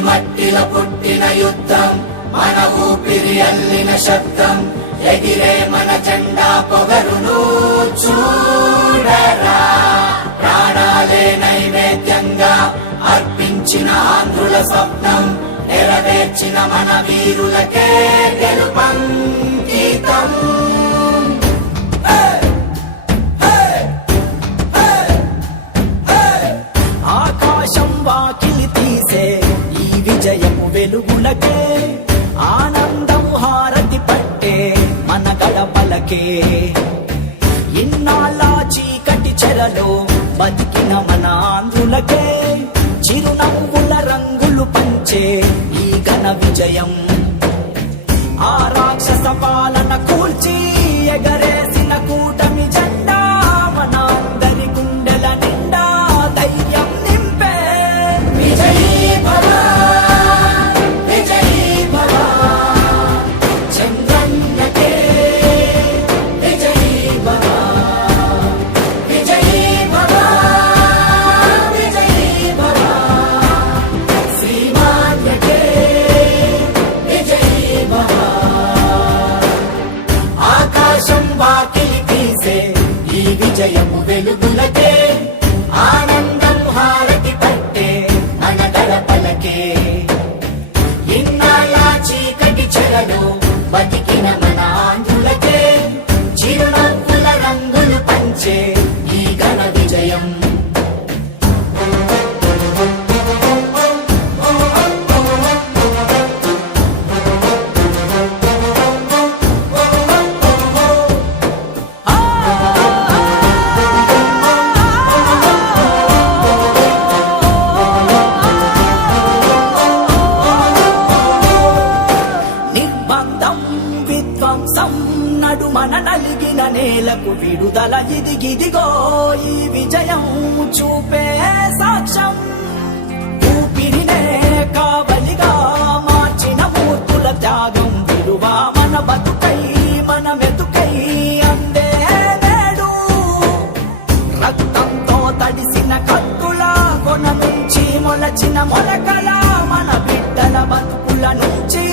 మట్టిలో పుట్టిన యుద్ధం మన ఊపిరి అల్లిన శబ్దం ఎగిరే మన జెండా పొగరును చూడరా. ప్రాణాలే నైవేద్యంగా అర్పించిన ఆంధ్రుల స్వప్నం నెరవేర్చిన మన వీరులకే గెలుపంకితం ఆకాశం వాకిలి తీసే ఈ విజయము వెలుగులకే ఆనందం హారతి పట్టే మన గడపలకే ఇన్నాళ్ళ చీకటి చెరలో బతికిన మన ఆంధ్రులకే చిరునవ్వుల రంగులు పంచే ఈ ఘన విజయం. ఆ రాక్షస పాల వెలుగులకే ఆనందం హారతి పట్టే మన గడపలకే ఇన్నాళ్ళ చీకటి చెరలో నడుమన నలిగిన నేలకు విడుదల ఇదిగిదిగో ఈ విజయం చూపే సాక్ష్యం. ఊపిరినే కావలిగా మార్చిన మూర్తుల త్యాగం విలువ మన బతుకై మన మెతుకై అందే నేడు. రక్తంతో తడిసిన కత్తుల కొన నుంచి మొలచిన మొలకల మన బిడ్డల బతుకుల నుంచి